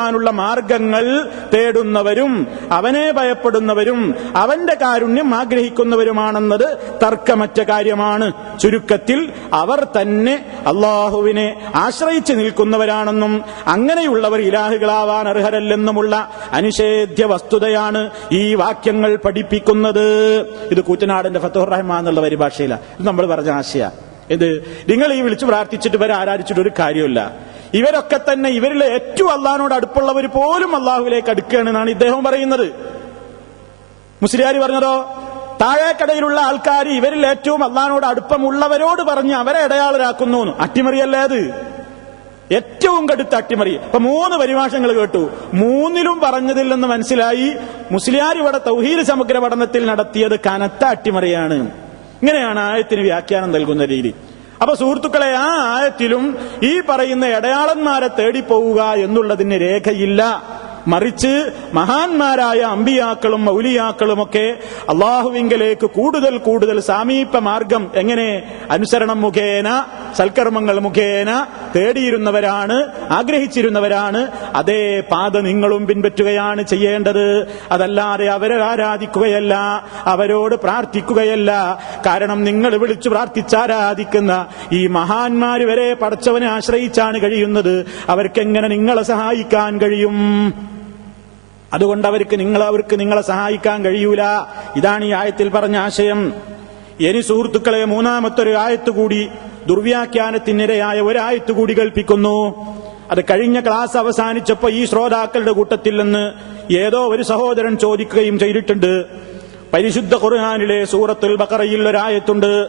ാനുള്ള മാർഗങ്ങൾ തേടുന്നവരും അവനെ ഭയപ്പെടുന്നവരും അവന്റെ കാരുണ്യം ആഗ്രഹിക്കുന്നവരുമാണെന്നത് തർക്കമറ്റ കാര്യമാണ്. ചുരുക്കത്തിൽ അവർ തന്നെ അള്ളാഹുവിനെ ആശ്രയിച്ച് നിൽക്കുന്നവരാണെന്നും അങ്ങനെയുള്ളവർ ഇലാഹുകളാവാൻ അർഹരല്ലെന്നുമുള്ള അനിഷേധ്യ വസ്തുതയാണ് ഈ വാക്യങ്ങൾ പഠിപ്പിക്കുന്നത്. ഇത് കൂറ്റനാടിന്റെ ഫത്തോർ റഹ്മാൻ എന്നുള്ള പരിഭാഷയില. ഇത് നമ്മൾ പറഞ്ഞ ആശയ. ഇത് നിങ്ങൾ ഈ വിളിച്ചു പ്രാർത്ഥിച്ചിട്ട് ഇവരെ ആരാധിച്ചിട്ട് ഒരു കാര്യമില്ല ഇവരൊക്കെ തന്നെ ഇവരിലെ ഏറ്റവും അള്ളഹാനോട് അടുപ്പുള്ളവർ പോലും അള്ളാഹുവിലേക്ക് അടുക്കുകയാണെന്നാണ് ഇദ്ദേഹം പറയുന്നത്. മുസ്ലിയാരി പറഞ്ഞതോ താഴേക്കടയിലുള്ള ആൾക്കാർ ഇവരിൽ ഏറ്റവും അള്ളഹാനോട് അടുപ്പമുള്ളവരോട് പറഞ്ഞ് അവരെ ഇടയാളരാക്കുന്നു. അട്ടിമറിയല്ലേ അത്? ഏറ്റവും കടുത്ത അട്ടിമറി. ഇപ്പൊ മൂന്ന് പരിഭാഷങ്ങൾ കേട്ടു. മൂന്നിലും പറഞ്ഞതിൽ നിന്ന് മനസ്സിലായി. മുസ്ലിയാർ ഇവിടെ തൗഹീദ് സമഗ്ര പഠനത്തിൽ നടത്തിയത് കനത്ത അട്ടിമറിയാണ്. ഇങ്ങനെയാണ് ആയത്തിന് വ്യാഖ്യാനം നൽകുന്ന രീതി. അപ്പൊ സുഹൃത്തുക്കളെ ആ ആയത്തിലും ഈ പറയുന്ന ഇടയാളന്മാരെ തേടിപ്പോവുക എന്നുള്ളതിന് രേഖയില്ല. മറിച്ച് മഹാന്മാരായ അമ്പിയാക്കളും മൗലിയാക്കളും ഒക്കെ അള്ളാഹുവിങ്കലേക്ക് കൂടുതൽ കൂടുതൽ സാമീപ്യ മാർഗം എങ്ങനെ അനുസരണം മുഖേന സൽക്കർമ്മങ്ങൾ മുഖേന തേടിയിരുന്നവരാണ് ആഗ്രഹിച്ചിരുന്നവരാണ് അതേ പാത നിങ്ങളും പിൻപറ്റുകയാണ് ചെയ്യേണ്ടത്. അതല്ലാതെ അവരെ ആരാധിക്കുകയല്ല അവരോട് പ്രാർത്ഥിക്കുകയല്ല. കാരണം നിങ്ങൾ വിളിച്ചു പ്രാർത്ഥിച്ചാരാധിക്കുന്ന ഈ മഹാന്മാർ വരെ പടച്ചവനെ ആശ്രയിച്ചാണ് കഴിയുന്നത്. അവർക്കെങ്ങനെ നിങ്ങളെ സഹായിക്കാൻ കഴിയും? അതുകൊണ്ട് അവർക്ക് നിങ്ങൾ അവർക്ക് നിങ്ങളെ സഹായിക്കാൻ കഴിയൂല. ഇതാണ് ഈ ആയത്തിൽ പറഞ്ഞ ആശയം. ഇനി സുഹൃത്തുക്കളെ മൂന്നാമത്തൊരു ആയത്ത് കൂടി ദുർവ്യാഖ്യാനത്തിനിരയായ ഒരായത്ത് കൂടി കൽപ്പിക്കുന്നു അത് കഴിഞ്ഞ ക്ലാസ് അവസാനിച്ചപ്പോ ഈ ശ്രോതാക്കളുടെ കൂട്ടത്തിൽ നിന്ന് ഏതോ ഒരു സഹോദരൻ ചോദിക്കുകയും ചെയ്തിട്ടുണ്ട്. പരിശുദ്ധ ഖുർഹാനിലെ സൂറത്തുൽ ബക്കറയിൽ ഒരായത്തുണ്ട്.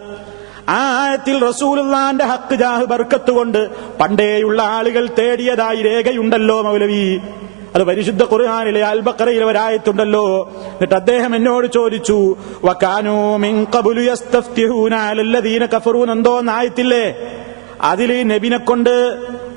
ആ ആയത്തിൽ റസൂലുള്ളാന്റെ ഹക്ക് ജാഹ് ബർക്കത്ത് കൊണ്ട് പണ്ടേയുള്ള ആളുകൾ തേടിയതായി രേഖയുണ്ടല്ലോ മൗലവി. അത് പരിശുദ്ധ ഖുർആാനിലെ അൽബക്കറയിൽ ഒരായത്തുണ്ടല്ലോ എന്നിട്ട് അദ്ദേഹം എന്നോട് ചോദിച്ചു എന്തോ നായത്തില്ലേ അതിൽ നബിനെ കൊണ്ട്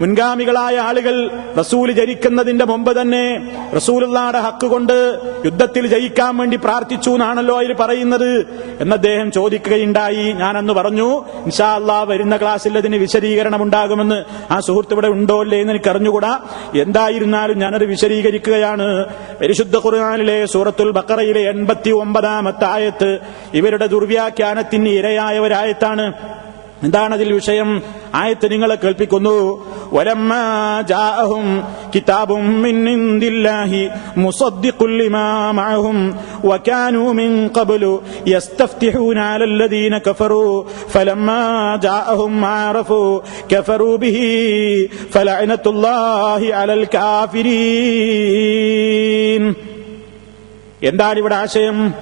മുൻഗാമികളായ ആളുകൾ റസൂൽ ജയിക്കുന്നതിന്റെ മുമ്പ് തന്നെ റസൂലുള്ളാടെ ഹക്ക് കൊണ്ട് യുദ്ധത്തിൽ ജയിക്കാൻ വേണ്ടി പ്രാർത്ഥിച്ചു എന്നാണല്ലോ അതിൽ പറയുന്നത്. എന്ന് അദ്ദേഹം ചോദിക്കുകയുണ്ടായി. ഞാൻ അന്ന് പറഞ്ഞു ഇൻഷാ അള്ളാ വരുന്ന ക്ലാസ്സിൽ അതിന് വിശദീകരണം ഉണ്ടാകുമെന്ന് ആ സുഹൃത്ത് ഇവിടെ ഉണ്ടോ അല്ലേ എന്ന് എനിക്ക് അറിഞ്ഞുകൂടാ. എന്തായിരുന്നാലും ഞാനത് വിശദീകരിക്കുകയാണ്. പരിശുദ്ധ ഖുർആാനിലെ സൂറത്തുൽ ബക്കറയിലെ എൺപത്തി ഒമ്പതാമത്തെ ആയത്ത് ഇവരുടെ ദുർവ്യാഖ്യാനത്തിന് ഇരയായ ഒരായത്താണ് എന്താണ് അതിൽ വിഷയം? ആയത്ത് നിങ്ങളെ കേൾപ്പിക്കുന്നു. എന്താണ് ഇവിടെ ആശയം?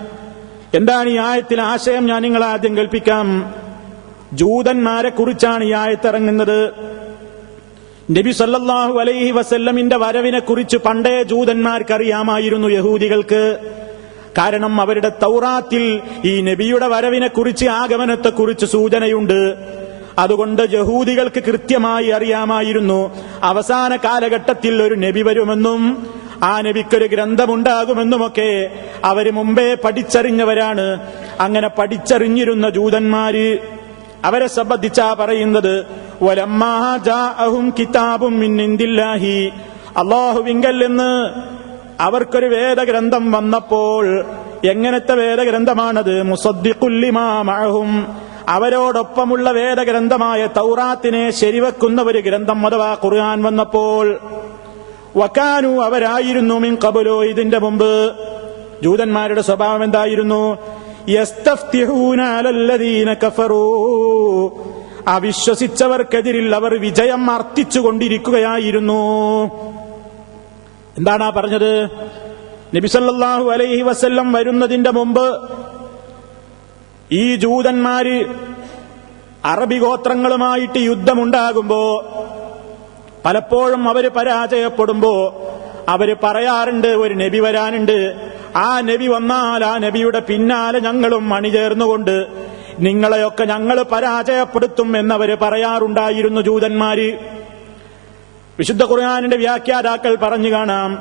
എന്താണ് ഈ ആയത്തിലെ ആശയം ഞാൻ നിങ്ങളെ ആദ്യം കേൾപ്പിക്കാം? ജൂതന്മാരെ കുറിച്ചാണ് ഈ ആയത്തിറങ്ങുന്നത്. നബി സല്ലാഹു അലൈഹി വസല്ലമിന്റെ വരവിനെ കുറിച്ച് പണ്ടേ ജൂതന്മാർക്ക് അറിയാമായിരുന്നു യഹൂദികൾക്ക്. കാരണം അവരുടെ തൗറാത്തിൽ ഈ നബിയുടെ വരവിനെ കുറിച്ച് ആഗമനത്തെ കുറിച്ച് സൂചനയുണ്ട്. അതുകൊണ്ട് യഹൂദികൾക്ക് കൃത്യമായി അറിയാമായിരുന്നു. അവസാന കാലഘട്ടത്തിൽ ഒരു നബി വരുമെന്നും ആ നബിക്കൊരു ഗ്രന്ഥമുണ്ടാകുമെന്നുമൊക്കെ അവർ മുമ്പേ പഠിച്ചറിഞ്ഞവരാണ്. അങ്ങനെ പഠിച്ചറിഞ്ഞിരുന്ന ജൂതന്മാര് അവരെ സംബന്ധിച്ചാ പറയുന്നത് കിതാബും അള്ളാഹുവിങ്കൽ എന്ന് അവർക്കൊരു വേദഗ്രന്ഥം വന്നപ്പോൾ എങ്ങനത്തെ വേദഗ്രന്ഥമാണത്? മുസദ്ദിഖുല്ലിമാഹും അവരോടൊപ്പമുള്ള വേദഗ്രന്ഥമായ തൗറാത്തിനെ ശരിവെക്കുന്ന ഒരു ഗ്രന്ഥം അഥവാ ഖുർആൻ വന്നപ്പോൾ വക്കാനു അവരായിരുന്നു മിൻ കബുലോ ഇതിന്റെ മുമ്പ് ജൂതന്മാരുടെ സ്വഭാവം എന്തായിരുന്നു? അവിശ്വസിച്ചവർക്കെതിരിൽ അവർ വിജയം അർത്ഥിച്ചുകൊണ്ടിരിക്കുകയായിരുന്നു. എന്താണ് ആ പറഞ്ഞത് നബിസല്ലാഹു അലൈഹി വസ്ല്ലം വരുന്നതിന്റെ മുമ്പ് ഈ ജൂതന്മാര് അറബി ഗോത്രങ്ങളുമായിട്ട് യുദ്ധമുണ്ടാകുമ്പോ പലപ്പോഴും അവർ പരാജയപ്പെടുമ്പോ അവർ പറയാറുണ്ട് ഒരു നബി വരാനുണ്ട് ആ നബി വന്നാൽ ആ നബിയുടെ പിന്നാലെ ഞങ്ങളും അണിചേർന്നുകൊണ്ട് നിങ്ങളെയൊക്കെ ഞങ്ങൾ പരാജയപ്പെടുത്തും എന്നവര് പറയാറുണ്ടായിരുന്നു ജൂതന്മാര്. വിശുദ്ധ ഖുർആാനിന്റെ വ്യാഖ്യാതാക്കൾ പറഞ്ഞു കാണാം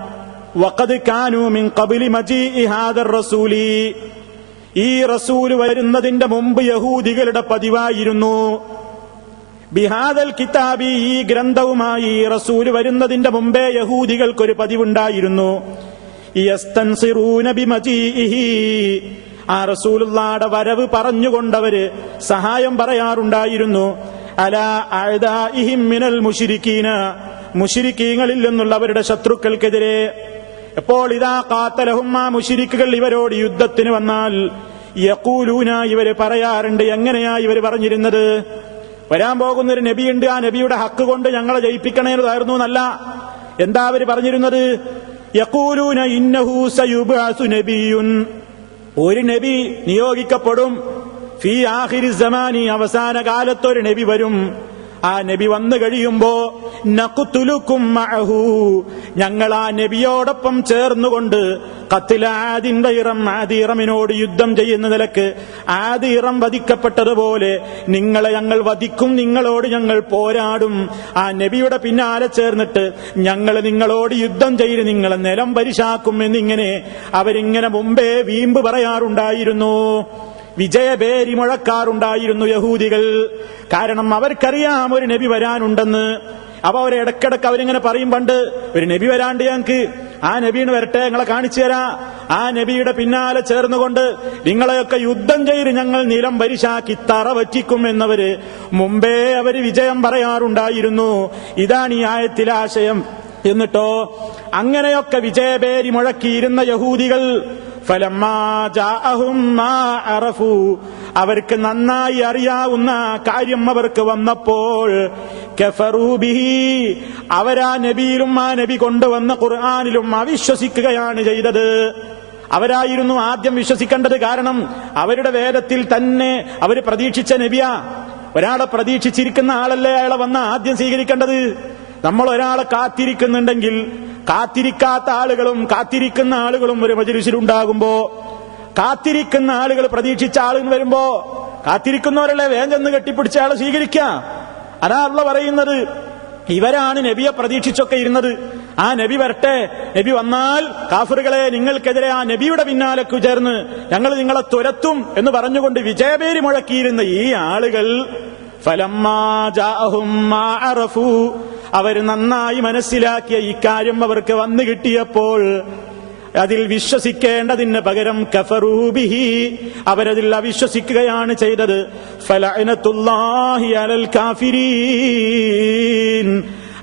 വഖദ് കാനു മിൻ ഖബലി മജീഇ ഹാദർ റസൂലി. ഈ റസൂൽ വരുന്നതിന്റെ മുമ്പ് യഹൂദികളുടെ പതിവായിരുന്നു. ബിഹാദൽ കിതാബി ഈ ഗ്രന്ഥവുമായി റസൂൽ വരുന്നതിന്റെ മുമ്പേ യഹൂദികൾക്കൊരു പതിവുണ്ടായിരുന്നു. ആ റസൂലുള്ളാടെ വരവ് പറഞ്ഞുകൊണ്ടവര് സഹായം പറയാറുണ്ടായിരുന്നു. അല മിനൽ മുശ്രിക്കീന. മുഷിരിക്കീങ്ങളിൽ നിന്നുള്ളവരുടെ ശത്രുക്കൾക്കെതിരെ. എപ്പോൾ ഇതാ കാത്തലഹും ആ മുഷിരിക്കുകൾ ഇവരോട് യുദ്ധത്തിന് വന്നാൽ യക്കൂലൂന ഇവർ പറയാറുണ്ട്. എങ്ങനെയാ ഇവർ പറഞ്ഞിരുന്നത്? വരാൻ പോകുന്ന ഒരു നബിയുണ്ട്. ആ നബിയുടെ ഹക്ക് കൊണ്ട് ഞങ്ങളെ ജയിപ്പിക്കണേതായിരുന്നു എന്നല്ല. എന്താ അവർ പറഞ്ഞിരുന്നത്? യക്കൂലൂന ഇന്നഹു സയുബാസു നബിയുൻ. ഒരു നബി നിയോഗിക്കപ്പെടും. ഫീ ആഹിരി സമാനി അവസാന കാലത്തൊരു നബി വരും. ആ നബി വന്നു കഴിയുമ്പോ നക്കുത്തുലുക്കും ഞങ്ങൾ ആ നബിയോടൊപ്പം ചേർന്നുകൊണ്ട് കത്തിലാദിൻ ആദി ഇറമിനോട് യുദ്ധം ചെയ്യുന്ന നിലയ്ക്ക് ആദി ഇറം വധിക്കപ്പെട്ടതുപോലെ നിങ്ങളെ ഞങ്ങൾ വധിക്കും നിങ്ങളോട് ഞങ്ങൾ പോരാടും. ആ നബിയുടെ പിന്നാലെ ചേർന്നിട്ട് ഞങ്ങൾ നിങ്ങളോട് യുദ്ധം ചെയ്ത് നിങ്ങളെ നിലം പരിശാക്കും എന്നിങ്ങനെ അവരിങ്ങനെ മുമ്പേ വീമ്പ് പറയാറുണ്ടായിരുന്നു. വിജയപേരി മുഴക്കാറുണ്ടായിരുന്നു യഹൂദികൾ. കാരണം അവർക്കറിയാം ഒരു നബി വരാനുണ്ടെന്ന്. അപ്പൊ അവർ ഇടക്കിടക്ക് അവരിങ്ങനെ പറയും പണ്ട് ഒരു നബി വരാണ്ട് ഞങ്ങൾക്ക് ആ നബീന് വരട്ടെ നിങ്ങളെ കാണിച്ചു തരാ. ആ നബിയുടെ പിന്നാലെ ചേർന്നുകൊണ്ട് നിങ്ങളെയൊക്കെ യുദ്ധം ചെയ്ത് ഞങ്ങൾ നിലം പരിശാക്കി തറ വറ്റിക്കും എന്നവര് മുമ്പേ അവർ വിജയം പറയാറുണ്ടായിരുന്നു. ഇതാണ് ഈ ആയത്തിലെ ആശയം. എന്നിട്ടോ അങ്ങനെയൊക്കെ വിജയപേരി മുഴക്കിയിരുന്ന യഹൂദികൾ ഫലമാ അവർക്ക് നന്നായി അറിയാവുന്ന കാര്യം അവർക്ക് വന്നപ്പോൾ കഫറൂ ബിഹി അവരാ നബിയിലും ആ നബി കൊണ്ടുവന്ന ഖുർആാനിലും അവിശ്വസിക്കുകയാണ് ചെയ്തത്. അവരായിരുന്നു ആദ്യം വിശ്വസിക്കേണ്ടത് കാരണം അവരുടെ വേദത്തിൽ തന്നെ അവർ പ്രതീക്ഷിച്ച നബിയാ. ഒരാളെ പ്രതീക്ഷിച്ചിരിക്കുന്ന ആളല്ലേ അയാളെ വന്ന ആദ്യം സ്വീകരിക്കേണ്ടത്? നമ്മൾ ഒരാളെ കാത്തിരിക്കുന്നുണ്ടെങ്കിൽ കാത്തിരിക്കാത്ത ആളുകളും കാത്തിരിക്കുന്ന ആളുകളും ഒരു മജലിസിലുണ്ടാകുമ്പോ കാത്തിരിക്കുന്ന ആളുകൾ പ്രതീക്ഷിച്ച ആളുകൾ വരുമ്പോ കാത്തിരിക്കുന്നവരല്ലേ വേഗം കെട്ടിപ്പിടിച്ച ആളെ സ്വീകരിക്കാം. അതാ അള്ള പറയുന്നത്. ഇവരാണ് നബിയെ പ്രതീക്ഷിച്ചൊക്കെ ഇരുന്നത്. ആ നബി വരട്ടെ. നബി വന്നാൽ കാഫറുകളെ നിങ്ങൾക്കെതിരെ ആ നബിയുടെ പിന്നാലേക്ക് ചേർന്ന് ഞങ്ങൾ നിങ്ങളെ തുരത്തും എന്ന് പറഞ്ഞുകൊണ്ട് വിജയപേരി മുഴക്കിയിരുന്ന ഈ ആളുകൾ അവർ നന്നായി മനസ്സിലാക്കിയ ഇക്കാര്യം അവർക്ക് വന്നു കിട്ടിയപ്പോൾ അതിൽ വിശ്വസിക്കേണ്ടതിന് പകരം കഫറൂബിഹി. അവരതിൽ അവിശ്വസിക്കുകയാണ് ചെയ്തത്.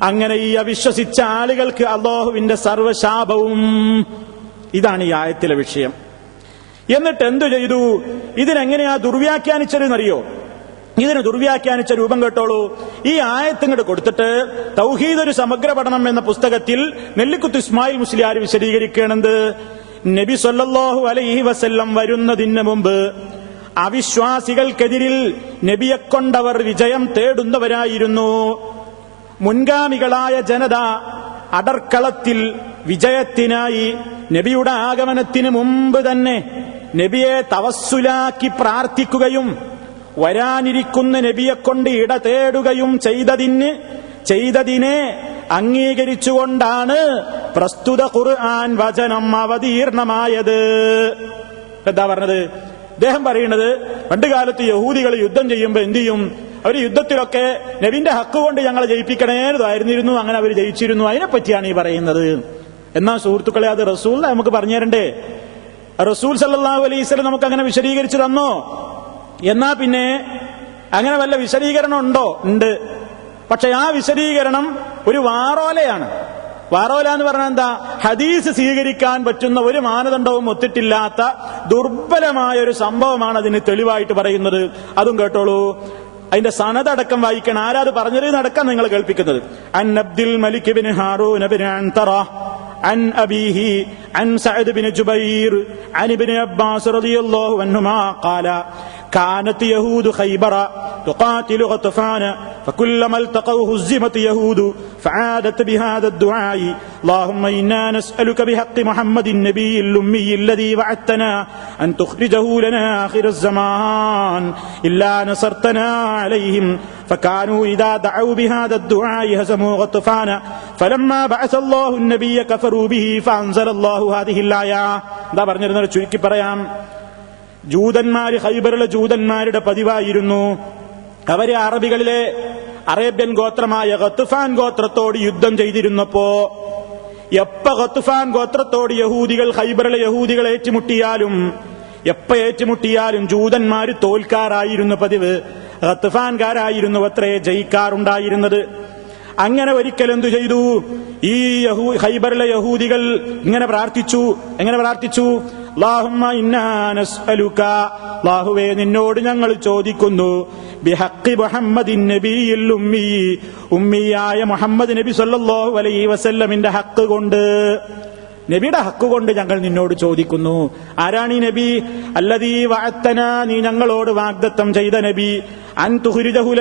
അങ്ങനെ ഈ അവിശ്വസിച്ച ആളുകൾക്ക് അള്ളാഹുവിന്റെ സർവശാപവും. ഇതാണ് ഈ ആയത്തിലെ വിഷയം. എന്നിട്ട് എന്തു ചെയ്തു? ഇതിനെങ്ങനെയാ ദുർവ്യാഖ്യാനിച്ചതെന്നറിയോ? ഇതിന് ദുർവ്യാഖ്യാനിച്ച രൂപം കേട്ടോളൂ. ഈ ആയത്തിങ്ങോട്ട് കൊടുത്തിട്ട് തൗഹീദ് ഒരു സമഗ്ര പഠനം എന്ന പുസ്തകത്തിൽ നെല്ലിക്കുത്ത് ഇസ്മായിൽ മുസ്ലിയാർ വിശദീകരിക്കണത് നബി സൊല്ലാഹു അലൈഹി വസല്ലം വരുന്നതിന് മുമ്പ് അവിശ്വാസികൾക്കെതിരിൽ നബിയെ കൊണ്ടവർ വിജയം തേടുന്നവരായിരുന്നു. മുൻഗാമികളായ ജനത അടർക്കളത്തിൽ വിജയത്തിനായി നബിയുടെ ആഗമനത്തിന് മുമ്പ് തന്നെ നബിയെ തവസ്സുലാക്കി പ്രാർത്ഥിക്കുകയും വരാനിരിക്കുന്ന നബിയെ കൊണ്ട് ഇട തേടുകയും ചെയ്തതിന് ചെയ്തതിനെ അംഗീകരിച്ചുകൊണ്ടാണ് പ്രസ്തുത ഖുർആൻ വചനം അവതീർണമായത്. എന്താ പറഞ്ഞത്? അദ്ദേഹം പറയുന്നത് പണ്ട് കാലത്ത് യഹൂദികൾ യുദ്ധം ചെയ്യുമ്പോൾ എന്തു ചെയ്യും? അവർ യുദ്ധത്തിലൊക്കെ നബിന്റെ ഹക്ക് കൊണ്ട് ഞങ്ങളെ ജയിപ്പിക്കണേതായിരുന്നിരുന്നു അങ്ങനെ അവർ ജയിച്ചിരുന്നു. അതിനെപ്പറ്റിയാണ് ഈ പറയുന്നത്. എന്നാ സുഹൃത്തുക്കളെ അത് റസൂൽ നമുക്ക് പറഞ്ഞു തരണ്ടേ റസൂൽ സല്ലാഹു അലൈസ് നമുക്ക് അങ്ങനെ വിശദീകരിച്ചു തന്നോ? എന്നാ പിന്നെ അങ്ങനെ വല്ല വിശദീകരണം ഉണ്ടോ ഉണ്ട് പക്ഷെ ആ വിശദീകരണം ഒരു വാറോലയാണ് വാറോല എന്ന് പറഞ്ഞാൽ എന്താ ഹദീസ് സ്വീകരിക്കാൻ പറ്റുന്ന ഒരു മാനദണ്ഡവും ഒത്തിട്ടില്ലാത്ത ദുർബലമായ ഒരു സംഭവമാണ് അതിന് തെളിവായിട്ട് പറയുന്നത് അതും കേട്ടോളൂ അതിന്റെ സനതടക്കം വായിക്കണം ആരാത് പറഞ്ഞത് നടക്കം നിങ്ങൾ കേൾപ്പിക്കുന്നത് അൻ Abdul Malik bin Harun bin Antara عن أبيه عن سعد بن جبير عن ابن عباس رضي الله عنهما قال كانت يهود خيبر تقاتل غطفان فكلما التقوا هزمت يهود فعادت بهذا الدعاء اللهم إنا نسألك بحق محمد النبي الأمي الذي وعدتنا أن تخرجه لنا آخر الزمان إلا نصرتنا عليهم فكانوا إذا دعوا بهذا الدعاء هزموا غطفان فلما بعث الله النبي كفروا به فأنزل الله هذه الآية എന്താ പറഞ്ഞിരുന്നത് ചുരുക്കി പറയാം ജൂതന്മാര് ഹൈബറിലെ ജൂതന്മാരുടെ പതിവായിരുന്നു. അവരെ അറബികളിലെ അറേബ്യൻ ഗോത്രമായ ഖത്തുഫാൻ ഗോത്രത്തോട് യുദ്ധം ചെയ്തിരുന്നപ്പോ എപ്പ ഖത്തുഫാൻ ഗോത്രത്തോട് യഹൂദികൾ ഹൈബറിലെ യഹൂദികൾ ഏറ്റുമുട്ടിയാലും എപ്പ ഏറ്റുമുട്ടിയാലും ജൂതന്മാര് തോൽക്കാറായിരുന്നു പതിവ്. ഖത്തുഫാൻകാരായിരുന്നു അത്രേ ജയിക്കാറുണ്ടായിരുന്നത്. അങ്ങനെ ഒരിക്കൽ എന്തു ചെയ്തു? ഈ യഹൂ ഹൈബറിലെ യഹൂദികൾ ഇങ്ങനെ പ്രാർത്ഥിച്ചു. എങ്ങനെ പ്രാർത്ഥിച്ചു? അല്ലാഹുവേ നിന്നോട് ഞങ്ങൾ ചോദിക്കുന്നു. മുഹമ്മദിൻ ഉമ്മിയായ മുഹമ്മദ് നബി സല്ലല്ലാഹു അലൈഹി വസല്ലമിന്റെ ഹക്ക് കൊണ്ട് നബിയുടെ ഹക്ക് കൊണ്ട് ഞങ്ങൾ നിന്നോട് ചോദിക്കുന്നു. ആരാണ് ഈ നബി? അല്ലതീ വാത്തന നീ ഞങ്ങളോട് വാഗ്ദത്തം ചെയ്ത നബി. അൻ തുഹ്രിജഹു ലനാ